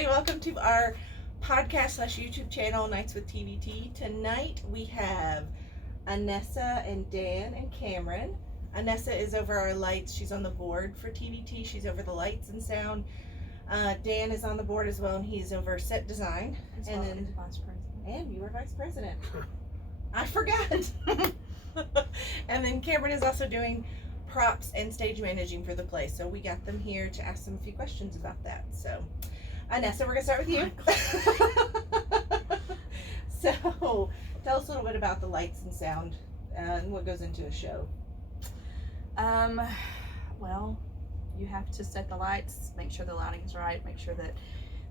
everybody. Welcome to our podcast / YouTube channel, Nights with TVT. Tonight we have Anessa and Dan and Cameron. Anessa is over our lights. She's on the board for TVT. She's over the lights and sound. Dan is on the board as well, and he's over set design. And then vice president. And you were vice president. I forgot. And then Cameron is also doing props and stage managing for the play. So we got them here to ask them a few questions about that. So, Anessa, we're gonna start with you. So, tell us a little bit about the lights and sound and what goes into a show. Well, you have to set the lights, make sure the lighting is right, make sure that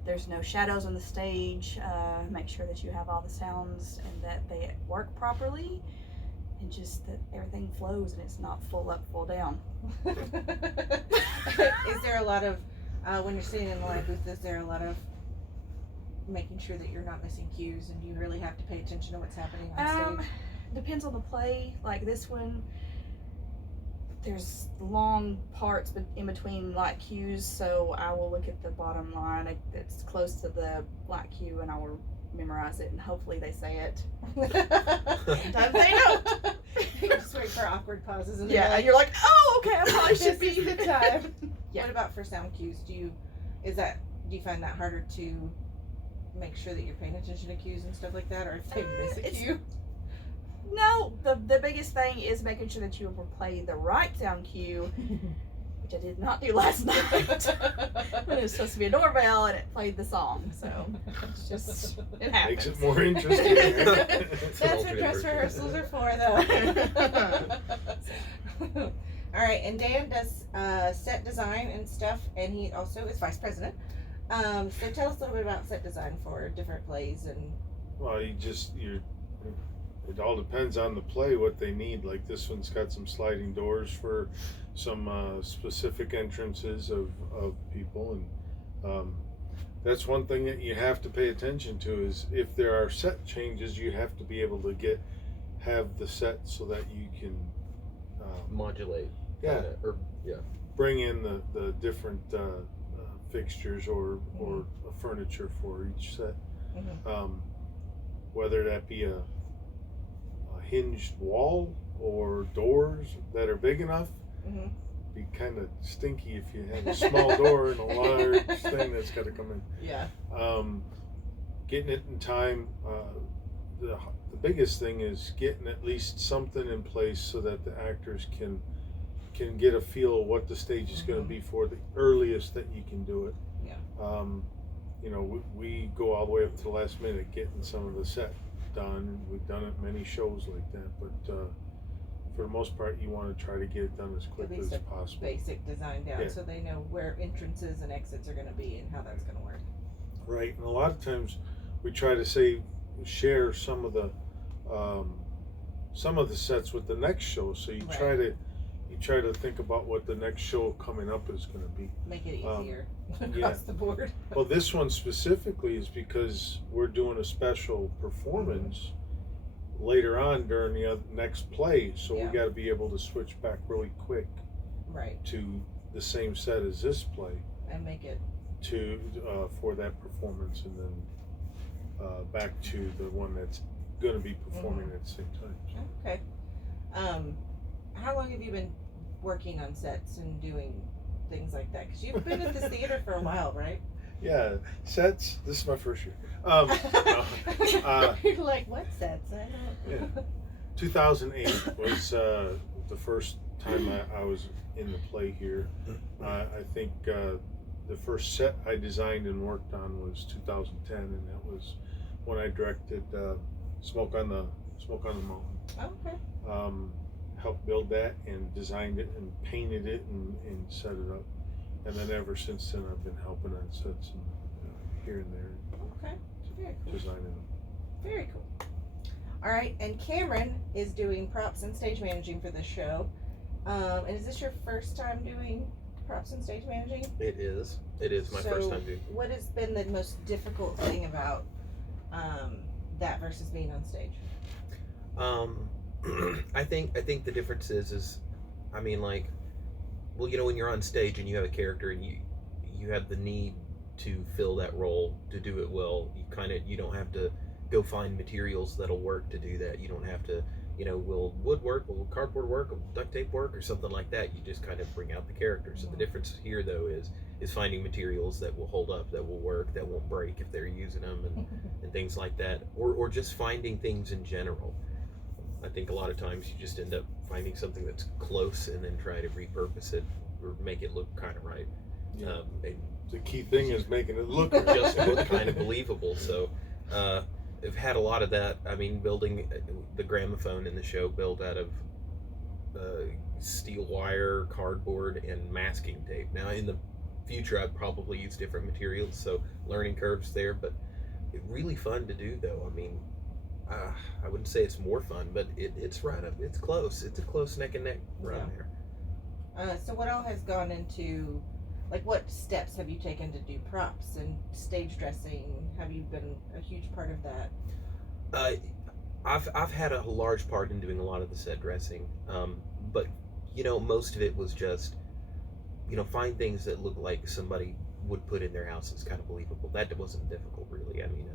there's no shadows on the stage, make sure that you have all the sounds and that they work properly, and just that everything flows and it's not full up, full down. Is there a lot of, when you're sitting in the light booth, is there a lot of making sure that you're not missing cues and you really have to pay attention to what's happening on stage? Depends on the play. Like this one, there's long parts in between light cues, so I will look at the bottom line that's close to the light cue and I will memorize it, and hopefully they say it. Sometimes they don't. You just wait for awkward pauses and you're like, oh, okay, I probably should this be is the time. Yeah. What about for sound cues? Do you find that harder to make sure that you're paying attention to cues and stuff like that, or if they miss a cue? No, the biggest thing is making sure that you will play the right sound cue, which I did not do last night. When it was supposed to be a doorbell and it played the song, so it's just, it happens. Makes it more interesting. That's what dress rehearsals are for, though. All right, and Dan does set design and stuff, and he also is vice president. So tell us a little bit about set design for different plays and. Well, it all depends on the play, what they need. Like this one's got some sliding doors for some specific entrances of people, and that's one thing that you have to pay attention to is if there are set changes, you have to be able to have the set so that you can modulate. Bring in the different fixtures or furniture for each set. Mm-hmm. Whether that be a hinged wall or doors that are big enough. Mm-hmm. Be kind of stinky if you have a small door and a large thing that's got to come in. Yeah. Getting it in time. The biggest thing is getting at least something in place so that the actors can get a feel of what the stage is going to be for the earliest that you can do it. Yeah. We go all the way up to the last minute getting some of the set done. We've done it many shows like that, but for the most part you want to try to get it done as quickly as possible. Basic design down so they know where entrances and exits are going to be and how that's going to work. Right, and a lot of times we try to share some of the sets with the next show, so you try to think about what the next show coming up is going to be. Make it easier across the board. Well, this one specifically is because we're doing a special performance later on during the next play, so we got to be able to switch back really quick to the same set as this play and make it for that performance, and then back to the one that's going to be performing at the same time. Okay. How long have you been working on sets and doing things like that? Because you've been at this theater for a while, right? Yeah, sets. This is my first year. You're like, what sets? I don't. Yeah. 2008 was the first time I was in the play here. I think the first set I designed and worked on was 2010, and that was when I directed Smoke on the Mountain. Oh, okay. Helped build that and designed it and painted it and set it up, and then ever since then I've been helping on sets and here and there. Okay, very cool. Designing them. Very cool. All right, and Cameron is doing props and stage managing for this show. And is this your first time doing props and stage managing? It is my first time doing. What has been the most difficult thing about that versus being on stage? I think the difference is, I mean, like, well, when you're on stage and you have a character and you have the need to fill that role, to do it well. You don't have to go find materials that'll work to do that. You don't have to, will wood work, will cardboard work, will duct tape work, or something like that. You just kind of bring out the character. So the difference here, though, is finding materials that will hold up, that will work, that won't break if they're using them, and things like that, or just finding things in general. I think a lot of times you just end up finding something that's close and then try to repurpose it or make it look kind of right. Yeah. The key thing is making it look right. Just look kind of believable. So I've had a lot of that. I mean, building the gramophone in the show built out of steel wire, cardboard, and masking tape. Now in the future I'd probably use different materials, so learning curves there, but really fun to do though. I mean, I wouldn't say it's more fun, but it's right up, it's close. It's a close neck and neck run there. So what all has gone into, like, what steps have you taken to do props and stage dressing? Have you been a huge part of that? I've had a large part in doing a lot of the set dressing, but most of it was just find things that look like somebody would put in their house. It's kind of believable. That wasn't difficult, really. I mean,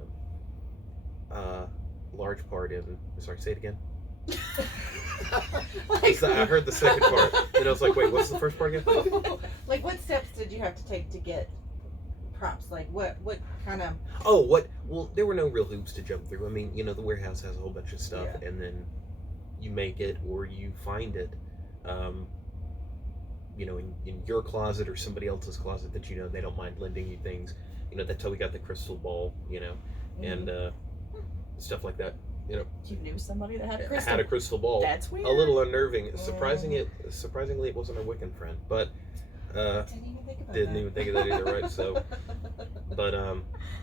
large part in. Sorry, say it again. I heard the second part, and I was like, wait, what's the first part again? Like, what steps did you have to take to get props? Like, what kind of... Well, there were no real hoops to jump through. I mean, the warehouse has a whole bunch of stuff, and then you make it or you find it, in your closet or somebody else's closet that they don't mind lending you things. That's how we got the crystal ball, and stuff like that. You knew somebody that had a crystal. Had a crystal ball. That's weird. A little unnerving. Surprisingly, it wasn't a Wiccan friend, but didn't even think of that either, right? So, but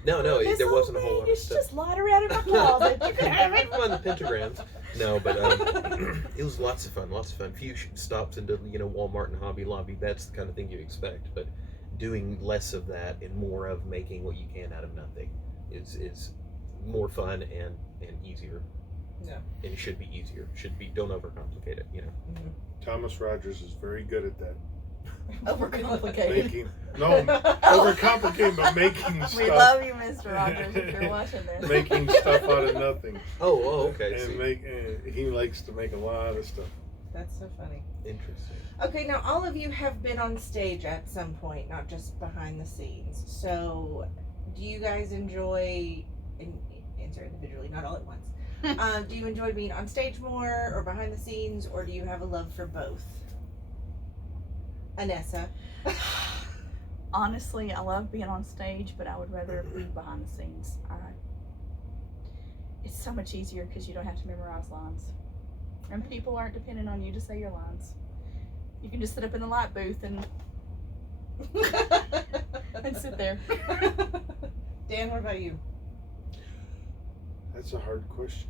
no, there wasn't a whole lot of stuff. It's just lying around in my closet. You can have it. Run the pentagrams. No, but it was lots of fun. Few stops into Walmart and Hobby Lobby. That's the kind of thing you expect, but doing less of that and more of making what you can out of nothing is more fun and easier. Yeah. And it should be easier. Don't overcomplicate it. Mm-hmm. Thomas Rogers is very good at that. Overcomplicated. Overcomplicating, but making stuff. We love you, Mr. Rogers, if you're watching this. Making stuff out of nothing. Oh, okay. And he likes to make a lot of stuff. That's so funny. Interesting. Okay, now all of you have been on stage at some point, not just behind the scenes. So, do you guys enjoy, answer individually, not all at once. Do you enjoy being on stage more or behind the scenes, or do you have a love for both? Anessa? Honestly, I love being on stage, but I would rather be behind the scenes. It's so much easier because you don't have to memorize lines. And people aren't dependent on you to say your lines. You can just sit up in the light booth and sit there. Dan, what about you? That's a hard question.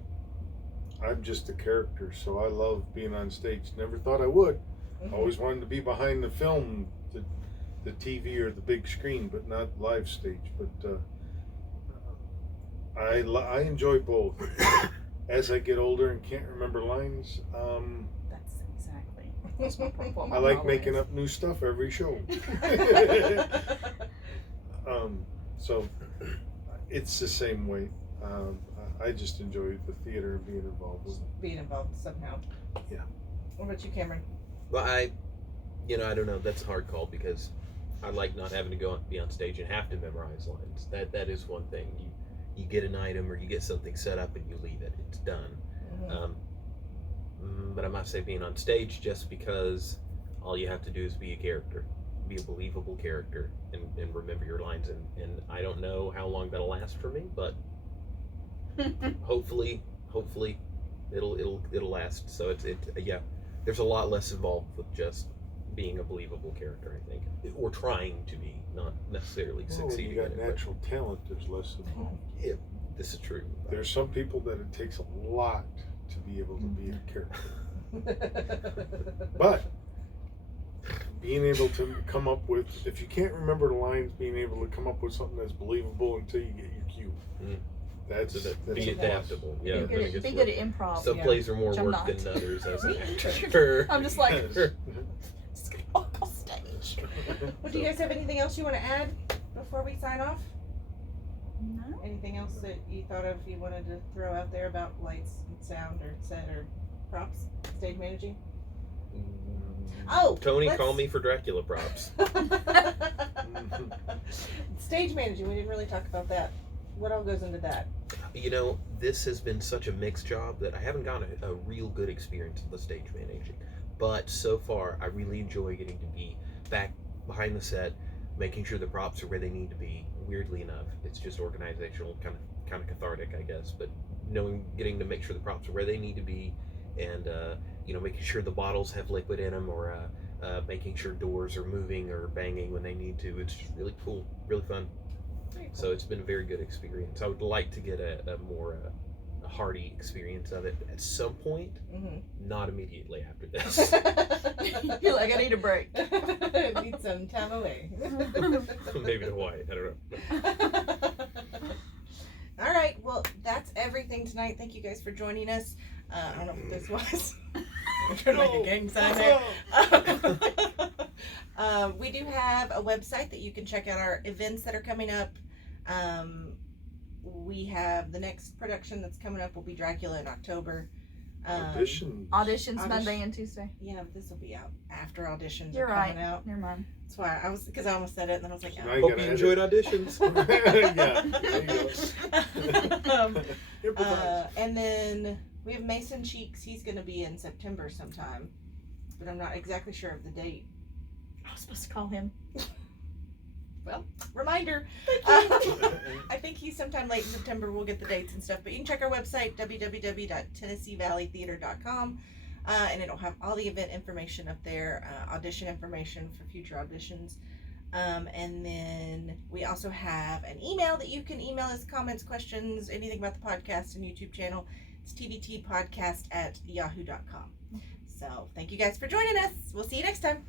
I'm just a character, so I love being on stage. Never thought I would. Mm-hmm. Always wanted to be behind the film, the TV or the big screen, but not live stage. But I enjoy both. As I get older and can't remember lines, That's exactly. my problem. I like making up new stuff every show. So it's the same way. I just enjoy the theater and being involved with it. Being involved somehow. Yeah. What about you, Cameron? Well, I don't know. That's a hard call because I like not having to be on stage and have to memorize lines. That is one thing. You get an item or you get something set up and you leave it. It's done. Mm-hmm. But I might say being on stage just because all you have to do is be a character, be a believable character, and remember your lines. And I don't know how long that'll last for me, but hopefully it'll last. So yeah. There's a lot less involved with just being a believable character, I think, or trying to be, not necessarily succeeding. When you got natural talent, there's less involved. Yeah, this is true. There's some people that it takes a lot to be able to be a character. But being able to come up with, if you can't remember the lines, being able to come up with something that's believable until you get your cue. Mm. That's be adaptable. Yeah, be good at improv. Some plays are more work than others as an actor. I'm just like, just gonna walk off stage. Well, do you guys have anything else you want to add before we sign off? No. Anything else that you thought of you wanted to throw out there about lights and sound or set or props? Stage managing? Oh, Tony, let's- call me for Dracula props. Stage managing, we didn't really talk about that. What all goes into that? You know, this has been such a mixed job that I haven't gotten a real good experience of the stage managing. But so far, I really enjoy getting to be back behind the set, making sure the props are where they need to be. Weirdly enough, it's just organizational, kind of cathartic, I guess. But getting to make sure the props are where they need to be, and making sure the bottles have liquid in them, or making sure doors are moving or banging when they need to. It's just really cool, really fun. Very cool. So it's been a very good experience. I would like to get a more hearty experience of it at some point, not immediately after this. You're like, I need a break. Need some time away. Maybe to Hawaii, I don't know. All right, well, that's everything tonight. Thank you guys for joining us. I don't know what this was. I'm trying to make a gang sign there. We do have a website that you can check out our events that are coming up. We have the next production that's coming up will be Dracula in October. Auditions Monday and Tuesday. Yeah, but this will be out after auditions You're are right. coming out. Never mind. That's why because I almost said it and then I was like, So oh. now you Hope gotta you edit. enjoyed auditions. Yeah, there you go. Improvise. And then we have Mason Cheeks. He's going to be in September sometime, but I'm not exactly sure of the date. I was supposed to call him. Well, reminder. I think he's sometime late in September. We'll get the dates and stuff. But you can check our website, www.TennesseeValleyTheater.com, and it'll have all the event information up there, audition information for future auditions. And then we also have an email that you can email us comments, questions, anything about the podcast and YouTube channel. It's TVTpodcast@yahoo.com. So thank you guys for joining us. We'll see you next time.